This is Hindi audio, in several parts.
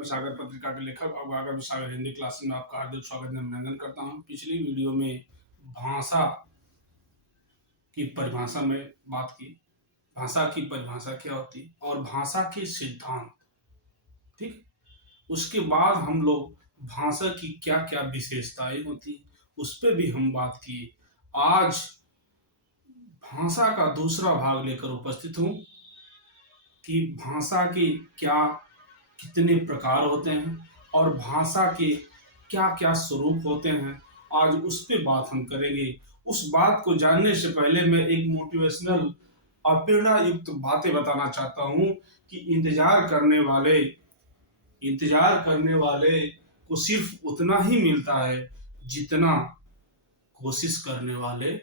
मैं सागर पत्रिका के लेखक और गागर में सागर हिंदी क्लास में आपका हार्दिक स्वागत एवं अभिनंदन करता हूँ। पिछली वीडियो में भाषा की परिभाषा में बात की, भाषा की परिभाषा क्या होती है और भाषा के सिद्धांत, ठीक। उसके बाद हम लोग भाषा की क्या क्या विशेषताएं होती है उस पर भी हम बात की। आज भाषा का दूसरा भाग लेकर उपस्थित हूँ कि भाषा के क्या कितने प्रकार होते हैं और भाषा के क्या क्या स्वरूप होते हैं, आज उस पे बात हम करेंगे। उस बात को जानने से पहले मैं एक मोटिवेशनल और प्रेरणा युक्त बातें बताना चाहता हूँ कि इंतजार करने वाले को सिर्फ उतना ही मिलता है जितना कोशिश करने वाले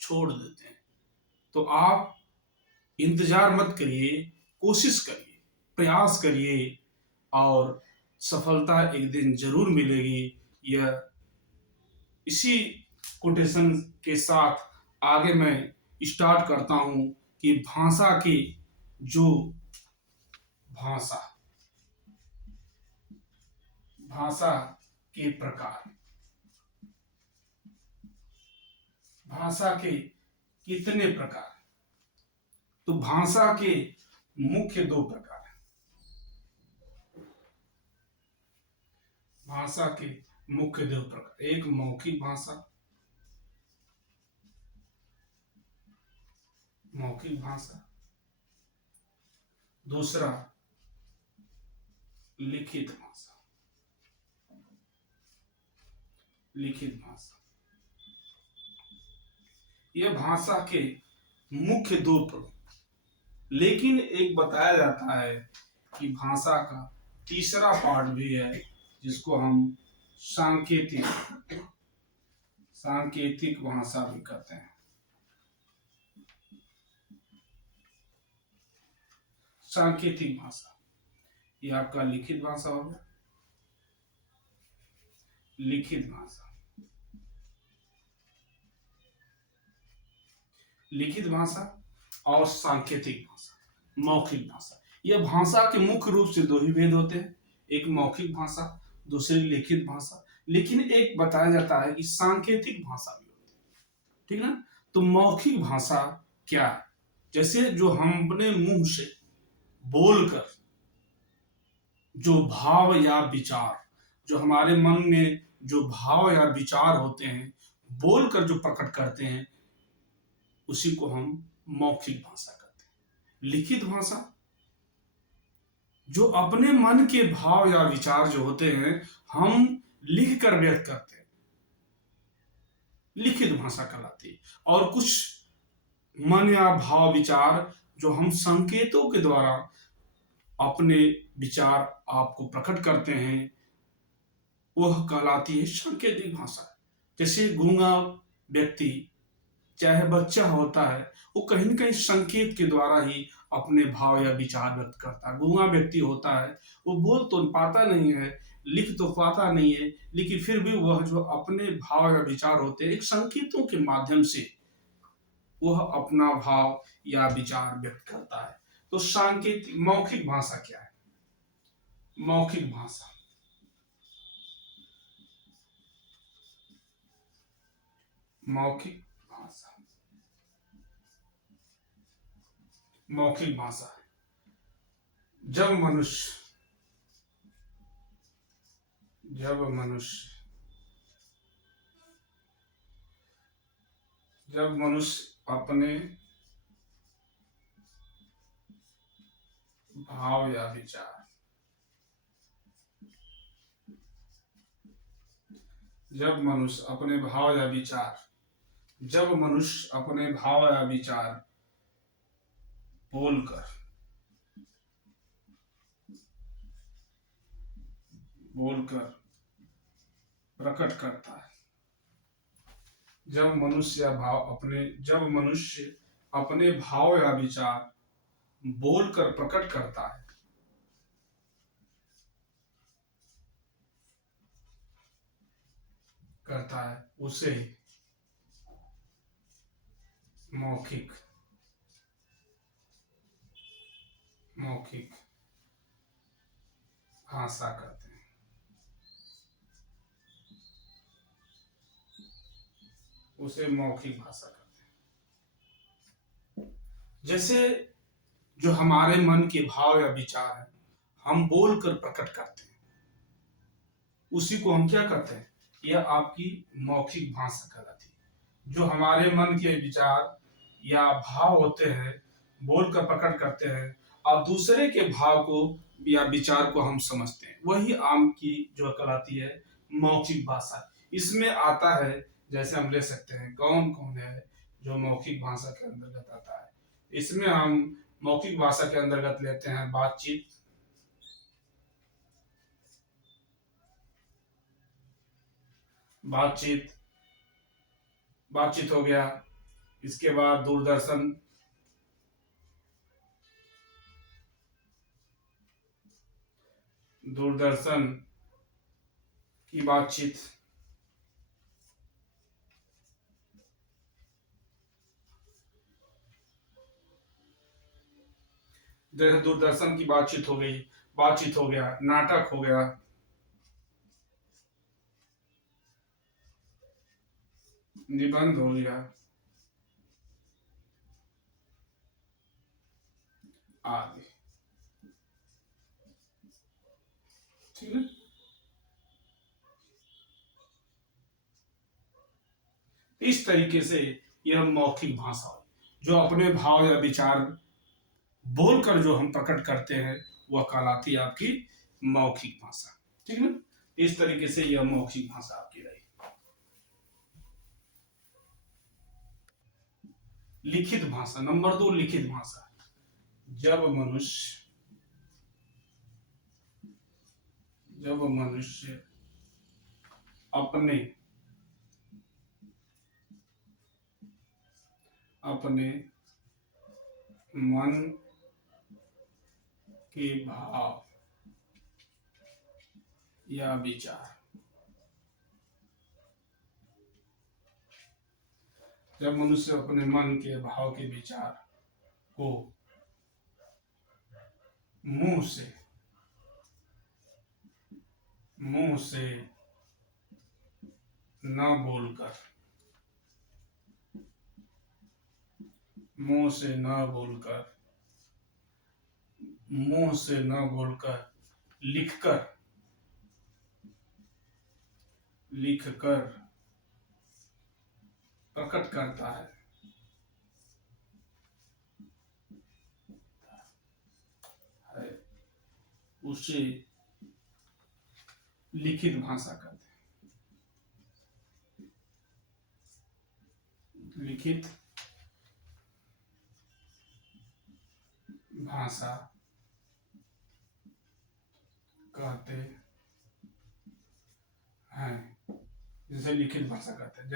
छोड़ देते हैं। तो आप इंतजार मत करिए, कोशिश करिए, प्रयास करिए और सफलता एक दिन जरूर मिलेगी। यह इसी कोटेशन के साथ आगे मैं स्टार्ट करता हूं कि जो भाषा भाषा के प्रकार, भाषा के कितने प्रकार। तो भाषा के मुख्य दो प्रकार हैं। भाषा के मुख्य दो प्रकार, एक मौखिक भाषा, दूसरा लिखित भाषा। यह भाषा के मुख्य दो प्रकार, लेकिन एक बताया जाता है कि भाषा का तीसरा पार्ट भी है जिसको हम सांकेतिक भाषा भी कहते हैं। सांकेतिक भाषा ये आपका लिखित भाषा होगा। लिखित भाषा और सांकेतिक भाषा, मौखिक भाषा। यह भाषा के मुख्य रूप से दो ही भेद होते हैं, एक मौखिक भाषा, दूसरी लिखित भाषा। लेकिन एक बताया जाता है कि सांकेतिक भाषा भी होती है, ठीक ना। तो मौखिक भाषा क्या है? जैसे जो हम अपने मुंह से बोलकर जो भाव या विचार, जो हमारे मन में जो भाव या विचार होते हैं, बोलकर जो प्रकट करते हैं, उसी को हम मौखिक भाषा कहते हैं। लिखित भाषा जो अपने मन के भाव या विचार जो होते हैं हम लिख कर व्यक्त करते हैं, लिखित भाषा कहलाती है। और कुछ मन या भाव विचार जो हम संकेतों के द्वारा अपने विचार आपको प्रकट करते हैं, वह कहलाती है सांकेतिक भाषा। जैसे गूंगा व्यक्ति चाहे बच्चा होता है, वो कहीं न कहीं संकेत के द्वारा ही अपने भाव या विचार व्यक्त करता है। गूंगा व्यक्ति होता है, वो बोल तो पाता नहीं है, लिख तो पाता नहीं है, लेकिन फिर भी वह जो अपने भाव या विचार होते हैं, एक संकेतों के माध्यम से वह अपना भाव या विचार व्यक्त करता है। तो सांकेतिक मौखिक भाषा क्या है? मौखिक भाषा मौखिक भाषा जब मनुष्य अपने भाव या विचार जब मनुष्य अपने भाव या विचार बोलकर प्रकट करता है, जब मनुष्य अपने भाव या विचार बोलकर प्रकट करता है उसे मौखिक भाषा कहते हैं। उसे मौखिक भाषा कहते हैं। जैसे जो हमारे मन के भाव या विचार है, हम बोलकर प्रकट करते हैं, उसी को हम क्या करते हैं, यह आपकी मौखिक भाषा कहलाती है। जो हमारे मन के विचार या भाव होते हैं, बोलकर प्रकट करते हैं, और दूसरे के भाव को या विचार को हम समझते हैं, वही आम की जो कहलाती है मौखिक भाषा। इसमें आता है, जैसे हम ले सकते हैं, कौन कौन है जो मौखिक भाषा के अंतर्गत आता है। इसमें हम मौखिक भाषा के अंतर्गत लेते हैं बातचीत, बातचीत बातचीत हो गया। इसके बाद दूरदर्शन, दूरदर्शन की बातचीत, जैसे दूरदर्शन की बातचीत हो गई, बातचीत हो गया, नाटक हो गया, निबंध हो गया, आदि। ठीक है। इस तरीके से यह मौखिक भाषा, जो अपने भाव या विचार बोलकर जो हम प्रकट करते हैं, वह कहलाती है आपकी मौखिक भाषा। ठीक है। इस तरीके से यह मौखिक भाषा आपकी रही। लिखित भाषा, नंबर 2, लिखित भाषा। जब मनुष्य अपने मन के भाव या विचार, जब मनुष्य अपने मन के भाव के विचार को मुंह से न बोलकर, मुंह से न बोलकर लिखकर प्रकट करता है, उसे लिखित भाषा कहते हैं। लिखित भाषा कहते हैं। जैसे लिखित भाषा कहते हैं,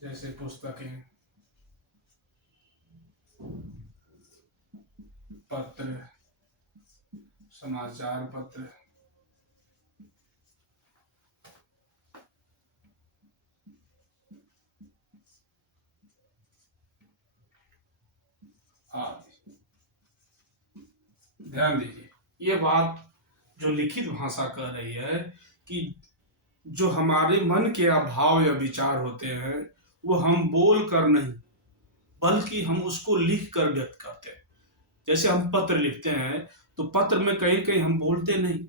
जैसे पुस्तकें, पत्र, समाचार पत्र, आदि। ध्यान दीजिए, ये बात जो लिखित भाषा कह रही है कि जो हमारे मन के भाव या विचार होते हैं, वो हम बोल कर नहीं, बल्कि हम उसको लिख कर व्यक्त करते हैं। जैसे हम पत्र लिखते हैं, तो पत्र में कहीं कहीं हम बोलते नहीं,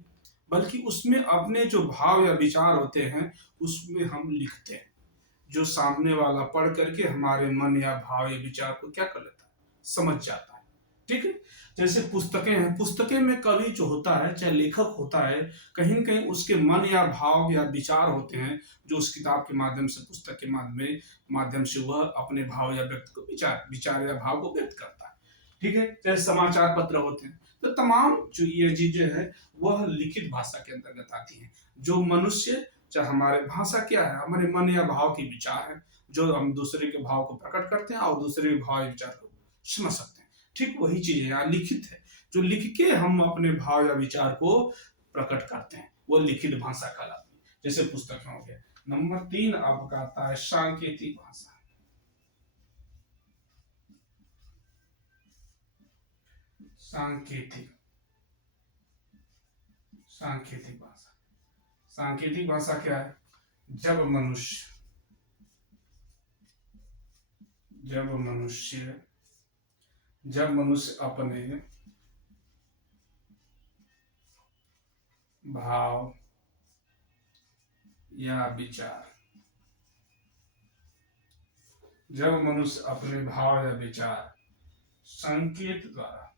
बल्कि उसमें अपने जो भाव या विचार होते हैं, उसमें हम लिखते हैं, जो सामने वाला पढ़ करके हमारे मन या भाव या विचार को क्या कर लेता है, समझ जाता है। ठीक है। जैसे पुस्तकें हैं, पुस्तकें में कवि जो होता है, चाहे लेखक होता है, कहीं न कहीं उसके मन या भाव या विचार होते हैं, जो उस किताब के माध्यम से, पुस्तक के माध्यम से वह अपने भाव या व्यक्त को विचार या भाव को व्यक्त करता है। ठीक है। जैसे समाचार पत्र होते हैं, तो तमाम जो ये चीजें हैं, वह लिखित भाषा के अंतर्गत आती हैं। जो मनुष्य, चाहे हमारे भाषा क्या है, हमारे मन या भाव के विचार है, जो हम दूसरे के भाव को प्रकट करते हैं और दूसरे के भाव या विचार को समझ सकते हैं। ठीक वही चीज यहाँ लिखित है, जो लिख के हम अपने भाव या विचार को प्रकट करते हैं, वो लिखित भाषा कहलाती है। जैसे पुस्तक हो गया। नंबर 3 आपका आता है सांकेतिक भाषा। सांकेतिक सांकेतिक भाषा। सांकेतिक भाषा क्या है? जब मनुष्य अपने भाव या विचार संकेत द्वारा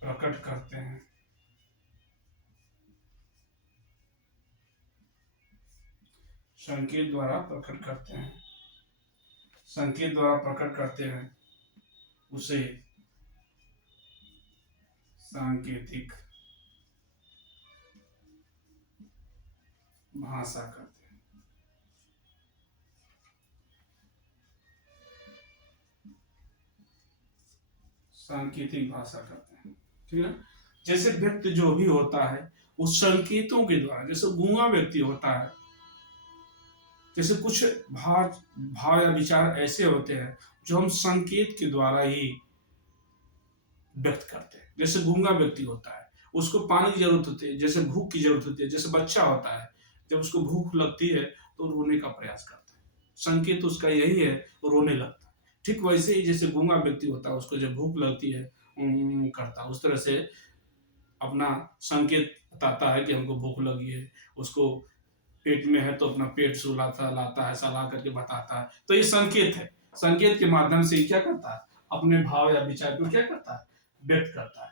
प्रकट करते हैं, संकेत द्वारा प्रकट करते हैं उसे सांकेतिक भाषा कहते हैं। सांकेतिक भाषा कहते हैं, ठीक है। जैसे व्यक्ति जो भी होता है उस संकेतों के द्वारा, जैसे गूंगा व्यक्ति होता है, जैसे कुछ भाव या विचार ऐसे होते हैं जो हम संकेत के द्वारा ही व्यक्त करते हैं। जैसे गूंगा व्यक्ति होता है, उसको पानी की जरूरत होती है, जैसे भूख की जरूरत होती है। जैसे बच्चा होता है, जब उसको भूख लगती है तो रोने का प्रयास करता है, संकेत उसका यही है, रोने लगता है। ठीक वैसे ही जैसे गूंगा व्यक्ति होता है, उसको जब भूख लगती है करता है, उस तरह से अपना संकेत बताता है कि हमको भूख लगी है। उसको पेट में है तो अपना पेट सुलाता लाता है, सला करके बताता है। तो ये संकेत है। संकेत के माध्यम से क्या करता है? अपने भाव या विचार को क्या करता है? व्यक्त करता है।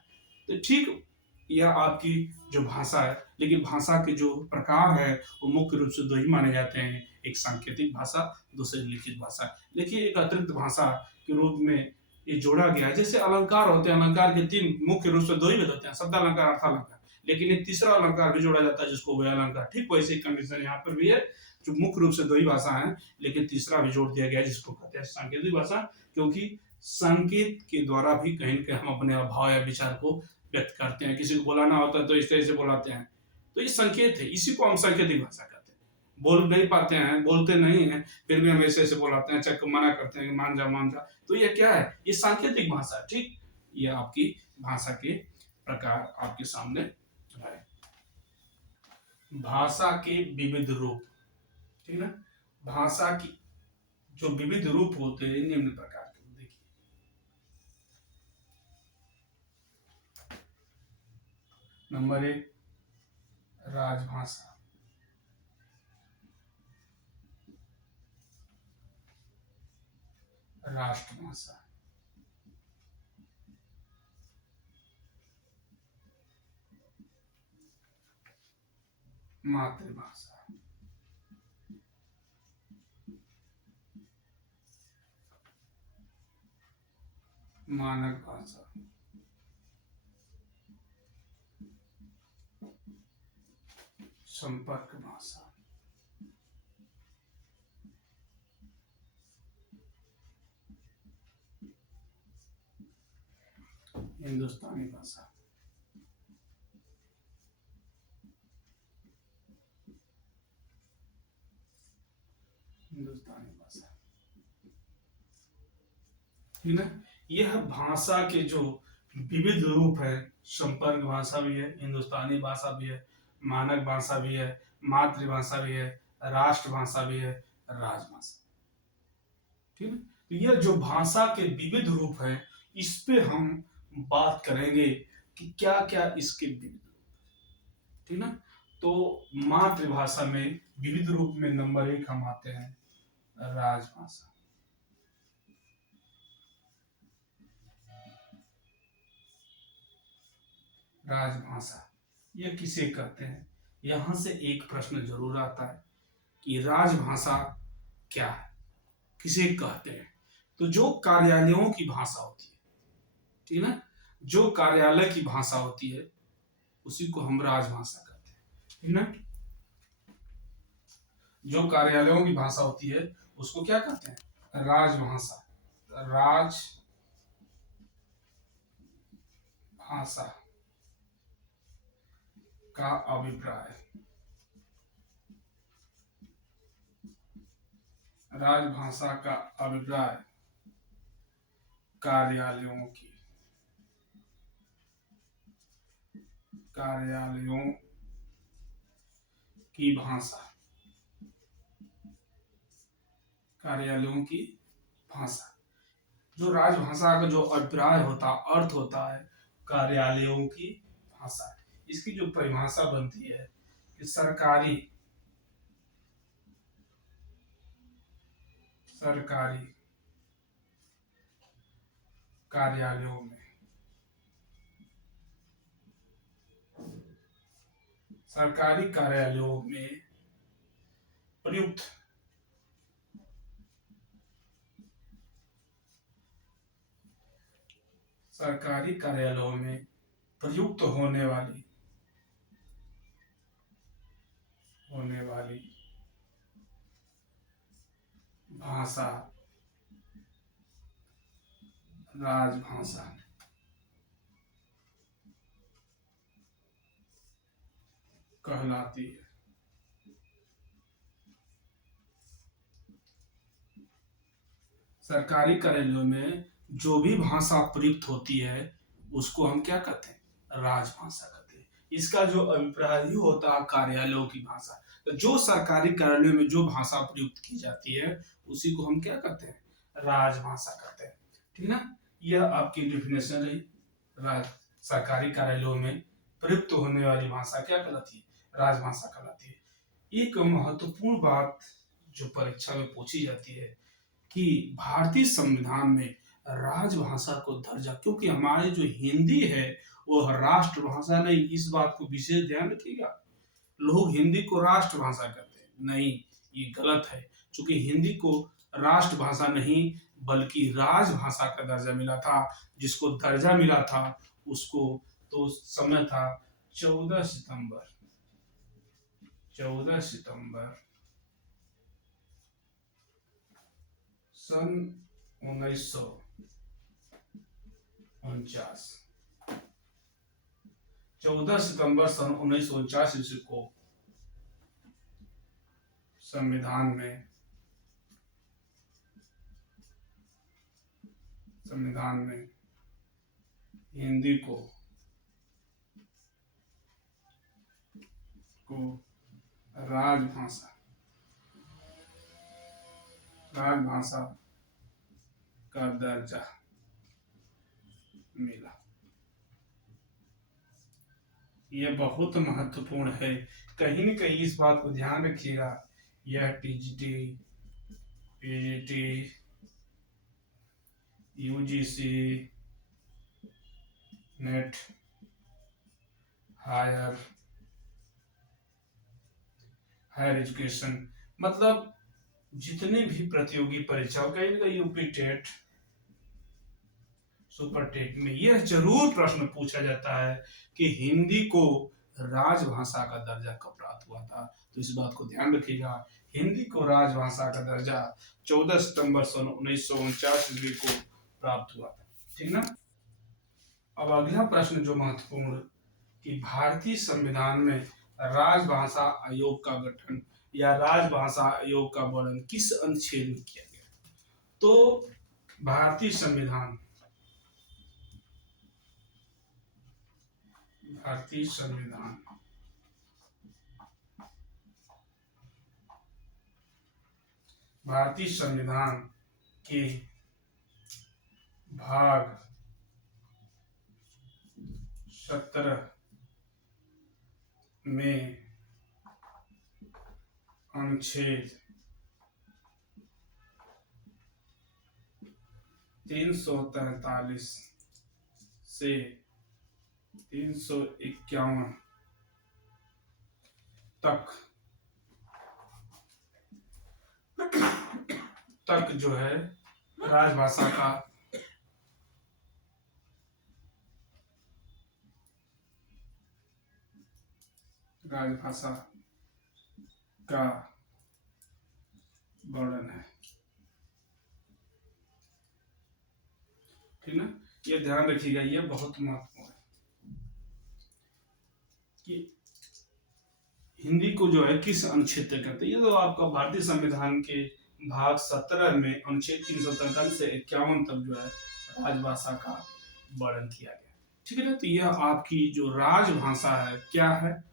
तो ठीक यह आपकी जो भाषा है, लेकिन भाषा के जो प्रकार है वो मुख्य रूप से दो ही माने जाते हैं, एक सांकेतिक भाषा, दूसरी लिखित भाषा। देखिए, एक अतिरिक्त भाषा के रूप में ये जोड़ा गया है। जैसे अलंकार होते हैं, अलंकार के तीन मुख्य रूप से दो ही भेद होते हैं, शब्द अलंकार, अर्थ अलंकार। लेकिन एक तीसरा अलंकार भी जोड़ा जाता है जिसको वह अलंकार। ठीक वैसे ही कंडीशन यहाँ पर भी है, जो मुख्य रूप से दो ही भाषा है, लेकिन तीसरा भी जोड़ दिया गया है जिसको कहते हैं सांकेतिक भाषा। क्योंकि संकेत के द्वारा भी कहीं न कहीं हम अपने भाव या विचार को व्यक्त करते हैं। किसी को बुलाना होता है तो इस तरह से बुलाते हैं, तो ये संकेत है, इसी को हम सांकेतिक भाषा कहते हैं। बोल नहीं पाते हैं, बोलते नहीं हैं, फिर भी हम ऐसे ऐसे बुलाते हैं, चक्कर मना करते हैं, मान जा। तो ये क्या है? ये सांकेतिक भाषा है। ठीक, ये आपकी भाषा के प्रकार आपके सामने है। भाषा के विविध रूप, ठीक है। भाषा की जो विविध रूप होते हैं निम्न प्रकार के, देखिए। नंबर 1, राजभाषा। राष्ट्रभाषा। मातृभाषा। मानक भाषा। संपर्क भाषा। हिंदुस्तानी भाषा। हिंदुस्तानी भाषा, ठीक है। यह भाषा के जो विविध रूप है, संपर्क भाषा भी है, हिंदुस्तानी भाषा भी है, मानक भाषा भी है, मातृभाषा भी है, राष्ट्रभाषा भी है, राजभाषा, ठीक है। तो यह जो भाषा के विविध रूप है, इस पे हम बात करेंगे कि क्या क्या इसके विविध रूप, ठीक ना। तो मातृभाषा में विविध रूप में नंबर 1 हम आते हैं राजभाषा। राजभाषा यह किसे कहते हैं? यहां से एक प्रश्न जरूर आता है कि राजभाषा क्या है, किसे कहते हैं? तो जो कार्यालयों की भाषा होती है, ठीक है, जो कार्यालय की भाषा होती है उसी को हम राजभाषा कहते हैं, ठीक है। जो कार्यालयों की भाषा होती है उसको क्या कहते हैं? राजभाषा। राजभाषा का अभिप्राय, राजभाषा का अभिप्राय कार्यालयों की भाषा, कार्यालयों की भाषा। जो राजभाषा का जो अभिप्राय होता, अर्थ होता है कार्यालयों की भाषा। इसकी जो परिभाषा बनती है कि सरकारी कार्यालयों में, सरकारी कार्यालयों में प्रयुक्त सरकारी कार्यालयों में प्रयुक्त होने वाली भाषा राजभाषा कहलाती है। सरकारी कार्यालयों में जो भी भाषा प्रयुक्त होती है उसको हम क्या कहते हैं? राजभाषा कहते हैं। इसका जो अभिप्राय ही होता है कार्यालयों की भाषा। तो जो सरकारी कार्यालयों में जो भाषा प्रयुक्त की जाती है उसी को हम क्या कहते हैं? राजभाषा कहते हैं। ठीक ना? यह आपकी डेफिनेशन रही। सरकारी कार्यालयों में प्रयुक्त होने वाली भाषा क्या कहलाती है? राजभाषा कहलाती है। एक महत्वपूर्ण बात जो परीक्षा में पूछी जाती है कि भारतीय संविधान में राजभाषा को दर्जा, क्योंकि हमारी जो हिंदी है वो राष्ट्रभाषा नहीं, इस बात को विशेष ध्यान रखिएगा। लोग हिंदी को राष्ट्रभाषा कहते हैं, नहीं, ये गलत है। क्योंकि हिंदी को राष्ट्रभाषा नहीं बल्कि राजभाषा का दर्जा मिला था। जिसको दर्जा मिला था उसको तो समय था 14 सितंबर सन 1949। 14 सितंबर सन 1949 ईस्वी को संविधान में हिंदी को राजभाषा का दर्जा मिला। यह बहुत महत्वपूर्ण है, कहीं न कहीं इस बात को ध्यान रखिएगा। यह TGT, PGT, UGC, NET, higher education, मतलब जितने भी प्रतियोगी परीक्षाओं का यूपी टेट, सुपर टेट में यह जरूर प्रश्न पूछा जाता है कि हिंदी को राजभाषा का दर्जा कब प्राप्त हुआ था। तो इस बात को ध्यान रखिएगा, हिंदी को राजभाषा का दर्जा 14 सितंबर सन 1949 ईस्वी को प्राप्त हुआ था। ठीक ना? अब अगला प्रश्न जो महत्वपूर्ण कि भारतीय संविधान में राजभाषा आयोग का गठन या राजभाषा आयोग का वर्णन किस अनुच्छेद में किया गया? तो भारतीय संविधान के भाग 17 में अनुच्छेद 343 से 351 तक जो है राजभाषा का वर्णन है। ठीक ना? ये ध्यान रखिएगा, ये बहुत महत्वपूर्ण है कि हिंदी को जो है किस अनुच्छेद तक कहते हैं। ये तो आपका भारतीय संविधान के भाग 17 में अनुच्छेद 343 से 51 तक जो है राजभाषा का वर्णन किया गया। ठीक है ना। तो यह आपकी जो राजभाषा है क्या है,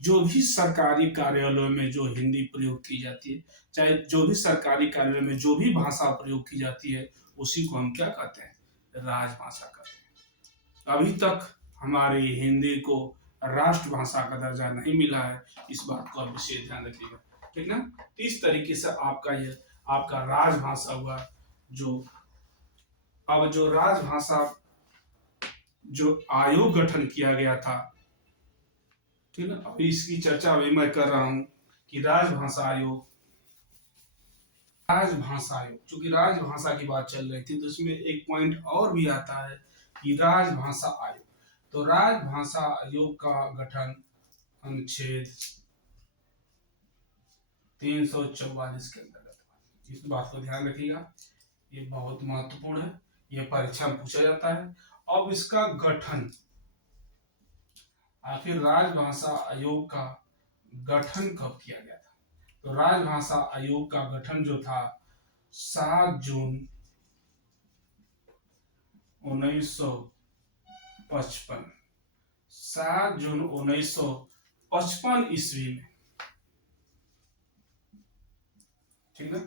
जो भी सरकारी कार्यालयों में जो हिंदी प्रयोग की जाती है, चाहे जो भी सरकारी कार्यालय में जो भी भाषा प्रयोग की जाती है, उसी को हम क्या कहते हैं, राजभाषा कहते हैं। अभी तक हमारी हिंदी को राष्ट्रभाषा का दर्जा नहीं मिला है, इस बात को आप विशेष ध्यान रखिएगा। ठीक ना। इस तरीके से आपका यह आपका राजभाषा हुआ। जो अब जो राजभाषा जो आयोग गठन किया गया था, ठीक है, अभी इसकी चर्चा अभी मैं कर रहा हूं कि राजभाषा आयोग, चूंकि राजभाषा की बात चल रही थी तो इसमें एक पॉइंट और भी आता है कि राजभाषा आयोग। तो राजभाषा आयोग का गठन अनुच्छेद 344 के अंतर्गत। इस बात को ध्यान रखिएगा, ये बहुत महत्वपूर्ण है, ये परीक्षा में पूछा जाता है। अब इसका गठन, आखिर राजभाषा आयोग का गठन कब किया गया था? तो राजभाषा आयोग का गठन जो था 7 जून 1955, 7 जून 1955 ईस्वी में। ठीक है,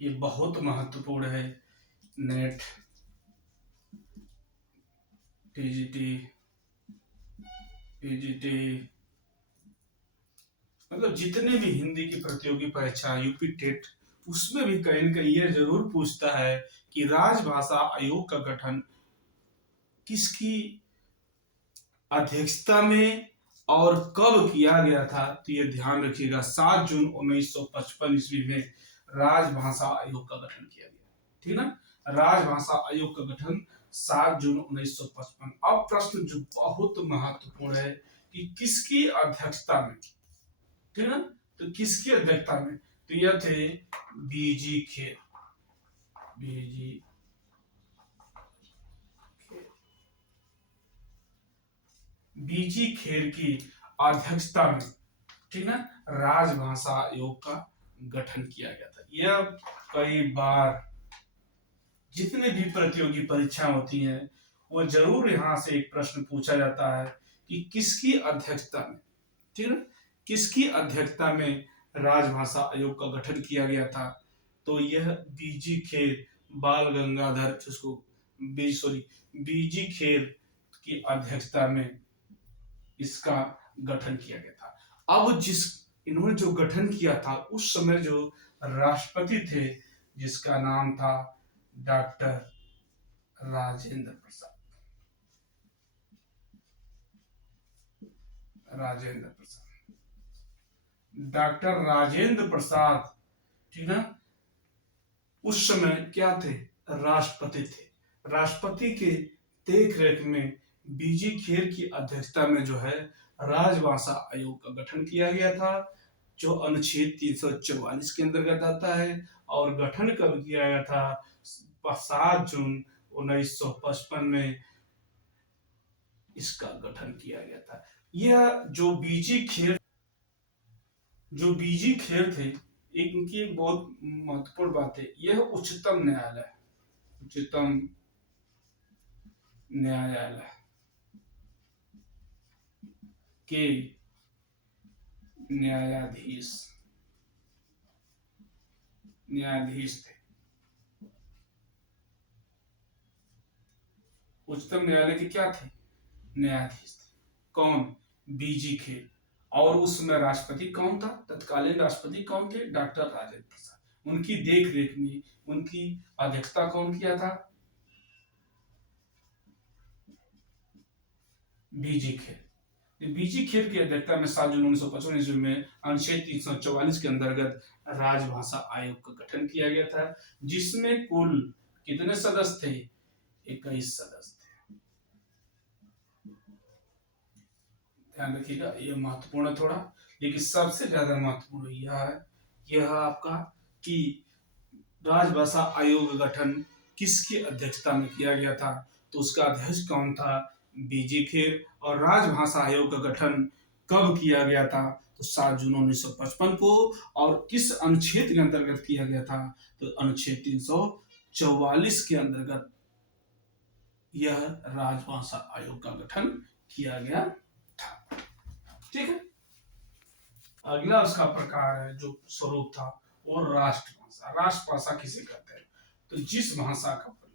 ये बहुत महत्वपूर्ण है। नेट, टीजीटी, पीजीटी, मतलब जितने भी हिंदी की प्रतियोगी परीक्षा, यूपी टेट, उसमें भी कहीं न कहीं यह जरूर पूछता है कि राजभाषा आयोग का गठन किसकी अध्यक्षता में और कब किया गया था। तो ये ध्यान रखिएगा, 7 जून 1955 ईस्वी में राजभाषा आयोग का गठन किया गया। ठीक ना। राजभाषा आयोग का गठन 7 जून 1955। अब प्रश्न जो बहुत महत्वपूर्ण है कि किसकी अध्यक्षता में, ठीक है, तो किसकी अध्यक्षता में? तो यह थे बीजी खेर, बीजी खेर की अध्यक्षता में, ठीक ना, राजभाषा आयोग का गठन किया गया था। यह कई बार जितने भी प्रतियोगी परीक्षा होती हैं, वो जरूर यहाँ से एक प्रश्न पूछा जाता है कि किसकी अध्यक्षता में, ठीक है, किसकी अध्यक्षता में राजभाषा आयोग का गठन किया गया था। तो यह बीजी खेर, बाल गंगाधर, जिसको बीजी खेर की अध्यक्षता में इसका गठन किया गया था। अब इन्होंने जो गठन किया था, उस समय जो राष्ट्रपति थे, जिसका नाम था डॉक्टर राजेंद्र प्रसाद, डॉक्टर राजेंद्र प्रसाद, ठीक है, उस समय क्या थे, राष्ट्रपति थे। राष्ट्रपति के देख रेख में बीजी खेर की अध्यक्षता में जो है राजभाषा आयोग का गठन किया गया था, जो अनुच्छेद 344 के अंतर्गत आता है। और गठन कब किया गया था? 7 जून 1955 में इसका गठन किया गया था। यह जो बीजी खेर थे, इनकी एक बहुत महत्वपूर्ण बात है, यह उच्चतम न्यायालय के न्यायाधीश थे। उच्चतम न्यायालय के क्या थे? न्यायाधीश थे। कौन? बीजी खेर। और उसमें राष्ट्रपति कौन था? तत्कालीन राष्ट्रपति कौन थे? डॉक्टर राजेंद्र प्रसाद। उनकी देख रेख में, उनकी अध्यक्षता कौन किया था? बीजी खेर। बीजी खेर की अध्यक्षता में 7 जून 1955 ईस्वी में अनुच्छेद 344 के अंतर्गत राजभाषा आयोग का गठन किया गया था, जिसमें कुल कितने सदस्य थे? 21 सदस्य थे। ध्यान रखिएगा, यह महत्वपूर्ण है थोड़ा, लेकिन सबसे ज्यादा महत्वपूर्ण यह आपका कि राजभाषा आयोग का गठन किसकी अध्यक्षता में किया गया था। तो उसका अध्यक्ष कौन था? बीजी खेर। और राजभाषा आयोग का गठन कब किया गया था? तो तो 7 जून 1955 को। और किस अनुच्छेद के अंतर्गत किया गया था? तो अनुच्छेद 344 के अंतर्गत यह राजभाषा आयोग का गठन किया गया था। ठीक है। अगला उसका प्रकार है जो स्वरूप था वो राष्ट्रभाषा। राष्ट्रभाषा किसे कहते हैं? तो जिस भाषा का प्रयोग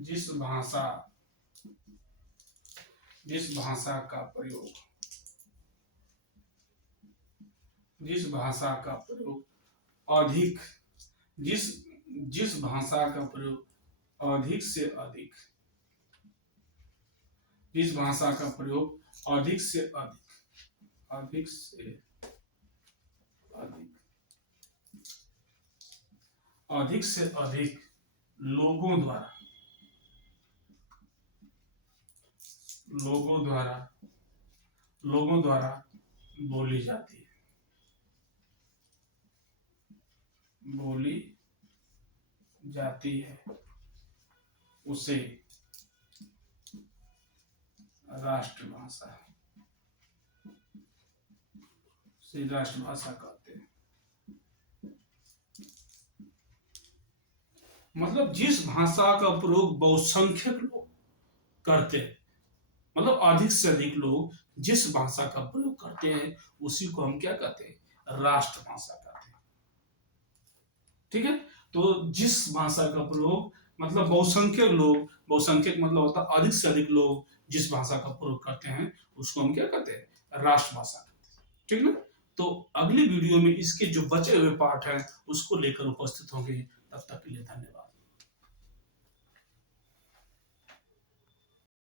जिस भाषा का प्रयोग अधिक जिस भाषा का प्रयोग अधिक से अधिक जिस भाषा का प्रयोग अधिक से अधिक लोगों द्वारा बोली जाती है उसे राष्ट्रभाषा कहते हैं। मतलब जिस भाषा का प्रयोग बहुसंख्यक लोग करते हैं, मतलब अधिक से अधिक लोग जिस भाषा का प्रयोग करते हैं उसी को हम क्या कहते हैं? राष्ट्रभाषा कहते हैं। ठीक है। तो जिस भाषा का प्रयोग मतलब बहुसंख्यक मतलब होता है अधिक से अधिक लोग जिस भाषा का प्रयोग करते हैं उसको हम क्या कहते हैं? राष्ट्रभाषा कहते हैं। ठीक ना। तो अगली वीडियो में इसके जो बचे हुए पार्ट हैं उसको लेकर उपस्थित होंगे। तब तक के लिए धन्यवाद।